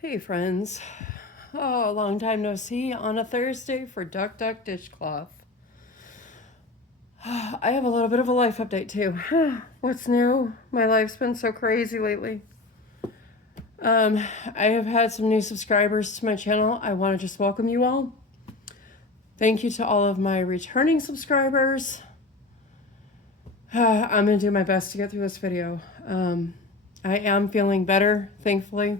Hey friends. Oh, long time no see on a Thursday for Duck Duck Dishcloth. I have a little bit of a life update too. What's new? My life's been so crazy lately. I have had some new subscribers to my channel. I want to just welcome you all. Thank you to all of my returning subscribers. I'm going to do my best to get through this video. I am feeling better, thankfully.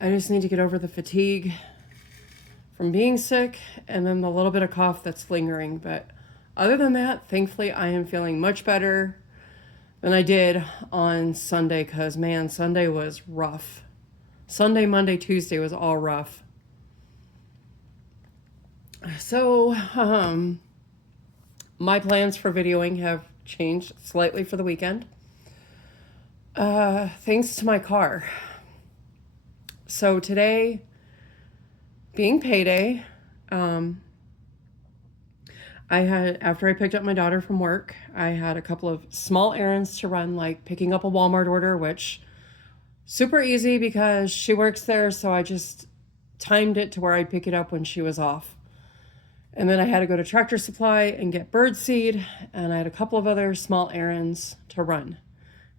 I just need to get over the fatigue from being sick and then the little bit of cough that's lingering. But other than that, thankfully, I am feeling much better than I did on Sunday because, man, Sunday was rough. Sunday, Monday, Tuesday was all rough. So, my plans for videoing have changed slightly for the weekend. Thanks to my car. So today, being payday, after I picked up my daughter from work, I had a couple of small errands to run, like picking up a Walmart order, which super easy because she works there. So I just timed it to where I'd pick it up when she was off. And then I had to go to Tractor Supply and get bird seed. And I had a couple of other small errands to run.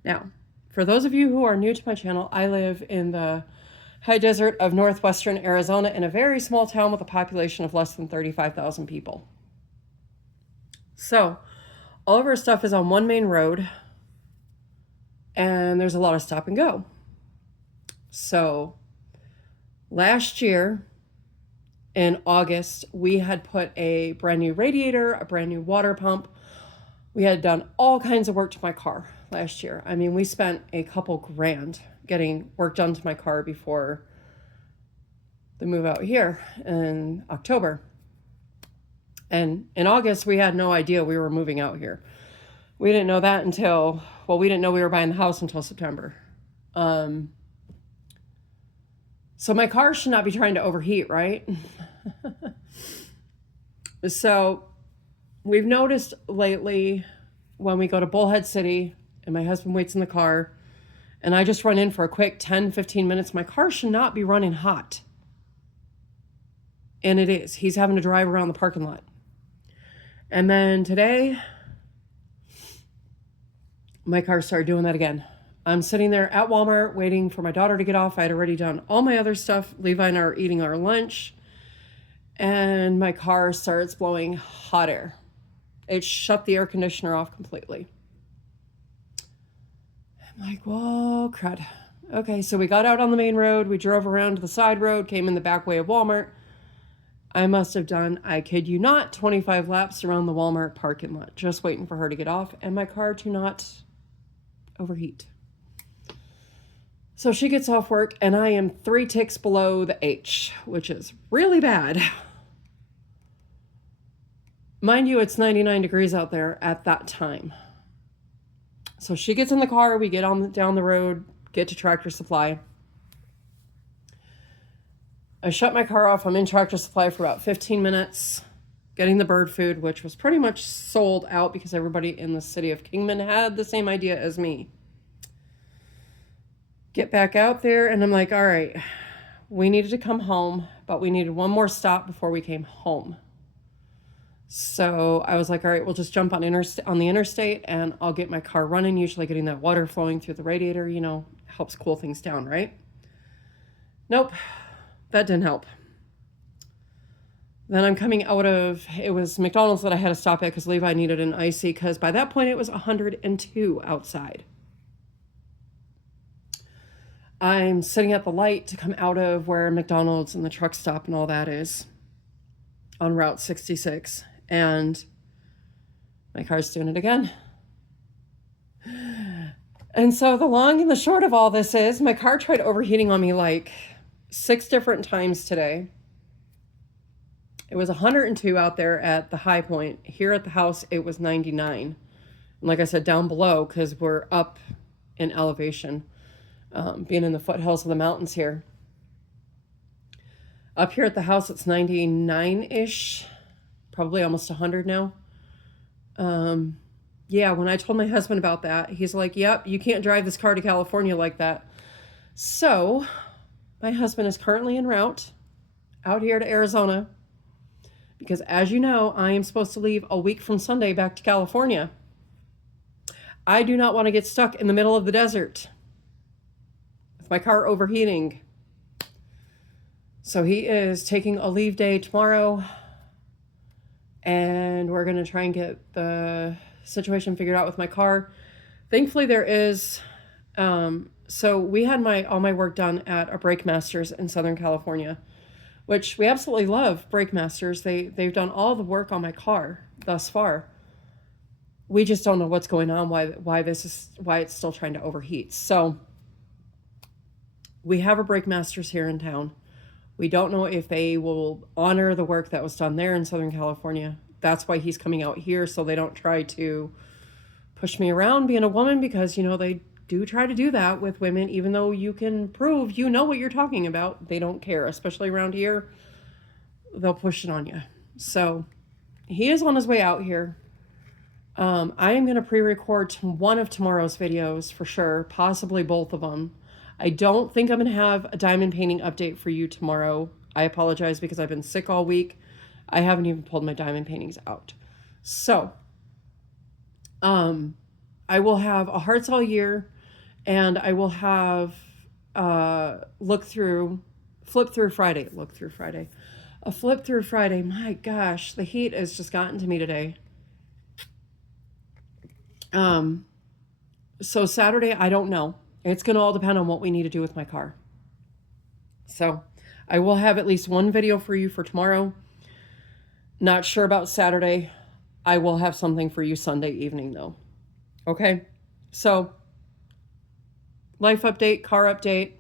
Now, for those of you who are new to my channel, I live in the high desert of northwestern Arizona in a very small town with a population of less than 35,000 people. So all of our stuff is on one main road and there's a lot of stop and go. So last year in August, we had put a brand new radiator, a brand new water pump. We had done all kinds of work to my car last year. I mean, we spent a couple grand getting work done to my car before the move out here in October. And in August, we had no idea we were moving out here. We didn't know that until, we didn't know we were buying the house until September. So my car should not be trying to overheat, right? So we've noticed lately when we go to Bullhead City and my husband waits in the car, and I just run in for a quick 10, 15 minutes, my car should not be running hot. And it is. He's having to drive around the parking lot. And then today, my car started doing that again. I'm sitting there at Walmart waiting for my daughter to get off. I had already done all my other stuff. Levi and I are eating our lunch. And my car starts blowing hot air. It shut the air conditioner off completely. I'm like, whoa, crud. Okay, so we got out on the main road. We drove around to the side road, came in the back way of Walmart. I must have done, I kid you not, 25 laps around the Walmart parking lot, just waiting for her to get off and my car to not overheat. So she gets off work and I am 3 ticks below the H, which is really bad. Mind you, it's 99 degrees out there at that time. So she gets in the car, we get on down the road, get to Tractor Supply. I shut my car off. I'm in Tractor Supply for about 15 minutes, getting the bird food, which was pretty much sold out because everybody in the city of Kingman had the same idea as me. Get back out there, and I'm like, all right, we needed to come home, but we needed one more stop before we came home. So I was like, all right, we'll just jump on the interstate and I'll get my car running. Usually getting that water flowing through the radiator, helps cool things down, right? Nope, that didn't help. Then I'm coming out of, it was McDonald's that I had to stop at because Levi needed an icy because by that point it was 102 outside. I'm sitting at the light to come out of where McDonald's and the truck stop and all that is on Route 66. And my car's doing it again. And so the long and the short of all this is my car tried overheating on me like 6 different times today. It was 102 out there at the high point. Here at the house, it was 99. And like I said, down below, because we're up in elevation, being in the foothills of the mountains here. Up here at the house, it's 99-ish. Probably almost 100 now. Yeah, when I told my husband about that, he's like, yep, you can't drive this car to California like that. So my husband is currently en route out here to Arizona because, as you know, I am supposed to leave a week from Sunday back to California. I do not want to get stuck in the middle of the desert with my car overheating. So he is taking a leave day tomorrow, and we're going to try and get the situation figured out with my car. Thankfully, there is... so we had all my work done at a Brake Masters in Southern California, which we absolutely love. Brake Masters. They've done all the work on my car thus far. We just don't know what's going on, why it's still trying to overheat. So we have a Brake Masters here in town. We don't know if they will honor the work that was done there in Southern California. That's why he's coming out here, so they don't try to push me around being a woman, because, you know, they do try to do that with women. Even though you can prove you know what you're talking about, they don't care, especially around here. They'll push it on you. So he is on his way out here. I am going to pre-record one of tomorrow's videos for sure, possibly both of them. I don't think I'm going to have a diamond painting update for you tomorrow. I apologize because I've been sick all week. I haven't even pulled my diamond paintings out. So, I will have a Hearts All Year, and I will have Flip Through Friday. A Flip Through Friday. My gosh, the heat has just gotten to me today. So Saturday, I don't know. It's going to all depend on what we need to do with my car. So I will have at least one video for you for tomorrow. Not sure about Saturday. I will have something for you Sunday evening though. Okay. So life update, car update,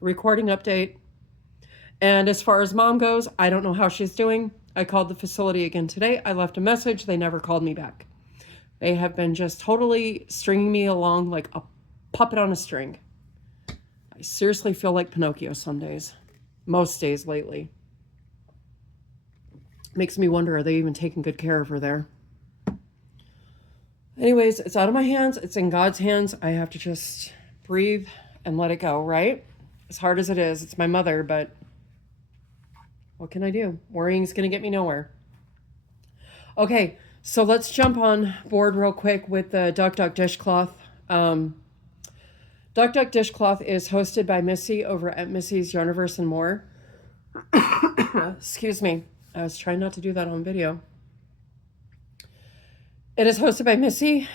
recording update. And as far as mom goes, I don't know how she's doing. I called the facility again today. I left a message. They never called me back. They have been just totally stringing me along like a puppet on a string. I seriously feel like Pinocchio some days. Most days lately. Makes me wonder, are they even taking good care of her there? Anyways, it's out of my hands. It's in God's hands. I have to just breathe and let it go, right? As hard as it is. It's my mother, but what can I do? Worrying is going to get me nowhere. Okay. So let's jump on board real quick with the Duck Duck Dishcloth. Duck Duck Dishcloth is hosted by Missy over at Missy's Yarniverse and More. Excuse me. I was trying not to do that on video. It is hosted by Missy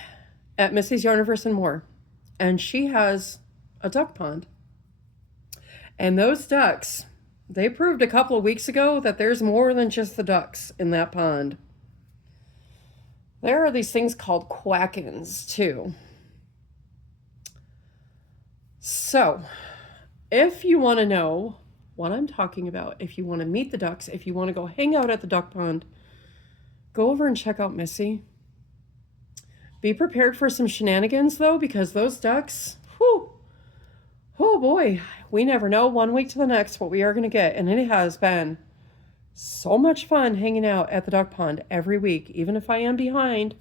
at Missy's Yarniverse and More. And she has a duck pond. And those ducks, they proved a couple of weeks ago that there's more than just the ducks in that pond. There are these things called quackins, too. So, if you want to know what I'm talking about, if you want to meet the ducks, if you want to go hang out at the duck pond, go over and check out Missy. Be prepared for some shenanigans, though, because those ducks, whew, oh boy, we never know one week to the next what we are going to get. And it has been so much fun hanging out at the duck pond every week. Even if I am behind,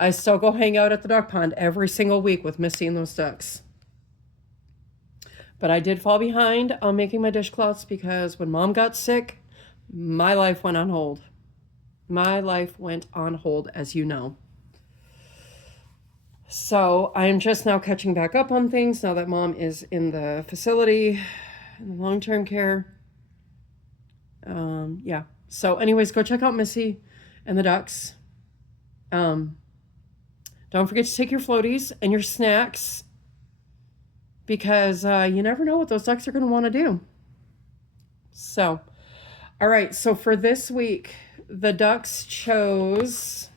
I still go hang out at the duck pond every single week with Missy and those ducks. But I did fall behind on making my dishcloths because when Mom got sick, my life went on hold. My life went on hold, as you know. So I am just now catching back up on things now that Mom is in the facility, in long-term care. Yeah. So anyways, go check out Missy and the ducks. Don't forget to take your floaties and your snacks because you never know what those ducks are going to want to do. So, all right. So for this week, the ducks chose...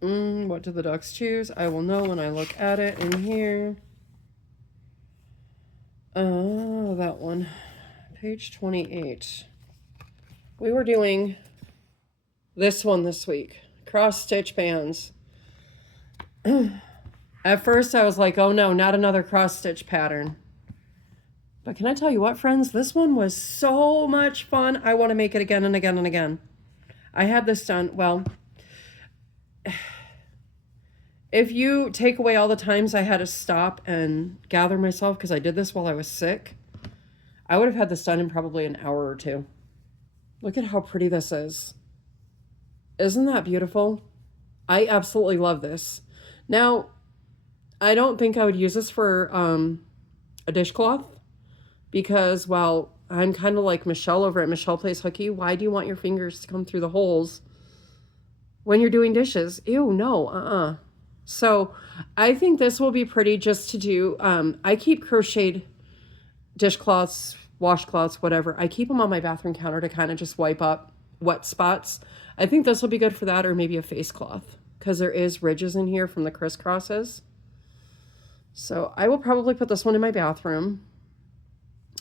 what do the ducks choose? I will know when I look at it in here. That one. Page 28. We were doing this one this week. Cross stitch bands. At first I was like, oh no, not another cross stitch pattern. But can I tell you what, friends? This one was so much fun. I want to make it again and again and again. I had this done, well, If you take away all the times I had to stop and gather myself, because I did this while I was sick, I would have had this done in probably an hour or two. Look at how pretty this is. Isn't that beautiful? I absolutely love this. Now, I don't think I would use this for a dishcloth because, well, I'm kind of like Michelle over at Michelle Plays Hooky. Why do you want your fingers to come through the holes when you're doing dishes? Ew, no, So I think this will be pretty just to do. I keep crocheted dishcloths, washcloths, whatever. I keep them on my bathroom counter to kind of just wipe up wet spots. I think this will be good for that, or maybe a face cloth, because there is ridges in here from the crisscrosses. So I will probably put this one in my bathroom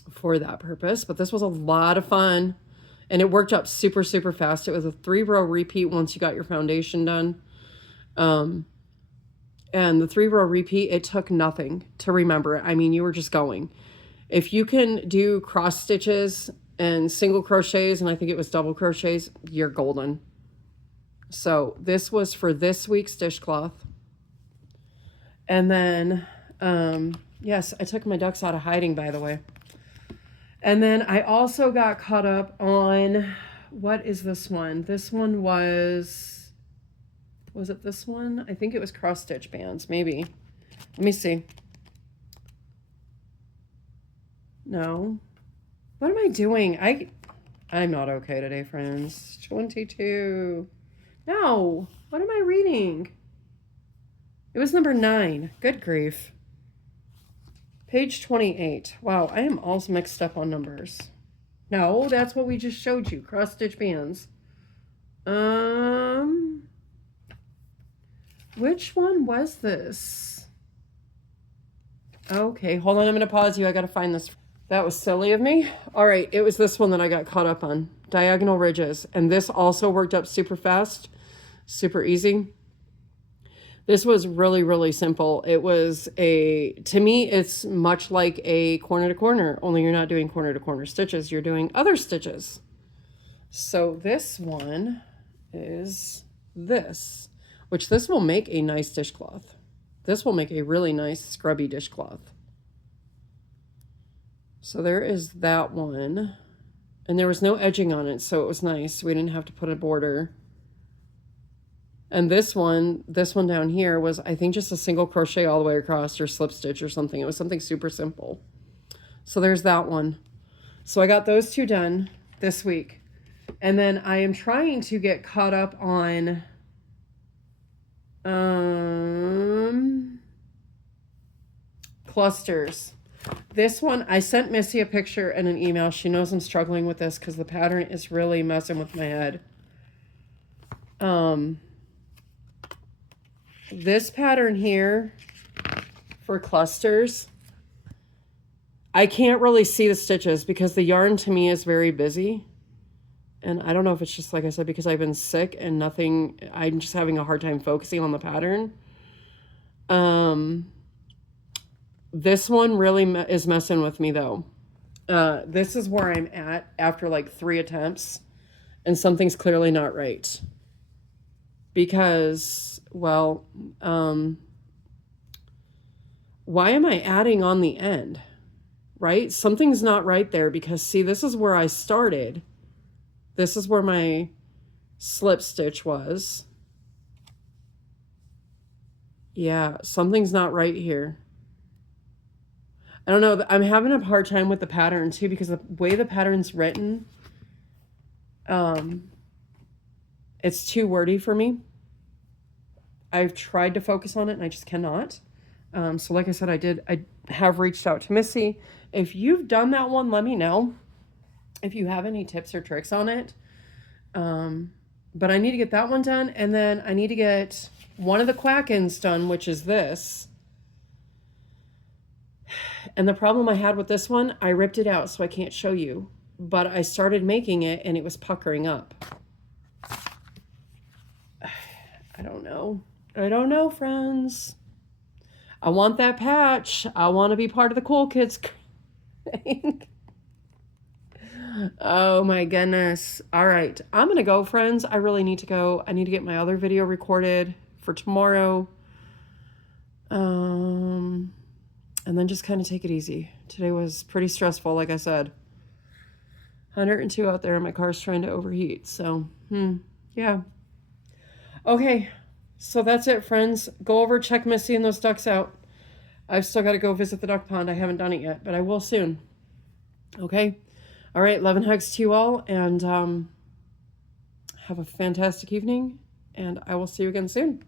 for that purpose, but this was a lot of fun, and it worked up super, super fast. It was a 3-row repeat once you got your foundation done. And the 3-row repeat, it took nothing to remember it. I mean, you were just going. If you can do cross stitches and single crochets, and I think it was double crochets, you're golden. So this was for this week's dishcloth. And then, yes, I took my ducks out of hiding, by the way. And then I also got caught up on, what is this one? This one was it this one? I think it was cross stitch bands, maybe. Let me see. No. What am I doing? I'm not okay today, friends. 22. No. What am I reading? It was number 9. Good grief. Page 28. Wow, I am all mixed up on numbers. No, that's what we just showed you. Cross stitch bands. Which one was this? Okay, hold on. I'm going to pause you. I got to find this. That was silly of me. All right, it was this one that I got caught up on. Diagonal ridges. And this also worked up super fast, super easy. This was really, really simple. It was to me, it's much like a corner to corner, only you're not doing corner to corner stitches. You're doing other stitches. So this one is this, which this will make a nice dishcloth. This will make a really nice scrubby dishcloth. So there is that one. And there was no edging on it, so it was nice. We didn't have to put a border. And this one down here was, I think, just a single crochet all the way across, or slip stitch or something. It was something super simple. So there's that one. So I got those 2 done this week. And then I am trying to get caught up on clusters. This one, I sent Missy a picture and an email. She knows I'm struggling with this because the pattern is really messing with my head. This pattern here for clusters, I can't really see the stitches because the yarn to me is very busy. And I don't know if it's just, like I said, because I've been sick and I'm just having a hard time focusing on the pattern. This one really is messing with me though. This is where I'm at after like 3 attempts, and something's clearly not right. Because, well, why am I adding on the end, right? Something's not right there, because see, this is where I started. This is where my slip stitch was. Yeah, something's not right here. I don't know. I'm having a hard time with the pattern too, because the way the pattern's written, it's too wordy for me. I've tried to focus on it and I just cannot. So like I said, I have reached out to Missy. If you've done that one, let me know if you have any tips or tricks on it. But I need to get that one done. And then I need to get one of the quackins done, which is this. And the problem I had with this one, I ripped it out, so I can't show you. But I started making it and it was puckering up. I don't know. I don't know, friends. I want that patch. I want to be part of the cool kids thing. Oh my goodness. All right. I'm going to go, friends. I really need to go. I need to get my other video recorded for tomorrow. And then just kind of take it easy. Today was pretty stressful, like I said. 102 out there and my car's trying to overheat. So, yeah. Okay, so that's it, friends. Go over, check Missy and those ducks out. I've still got to go visit the duck pond. I haven't done it yet, but I will soon. Okay? All right, love and hugs to you all, and have a fantastic evening, and I will see you again soon.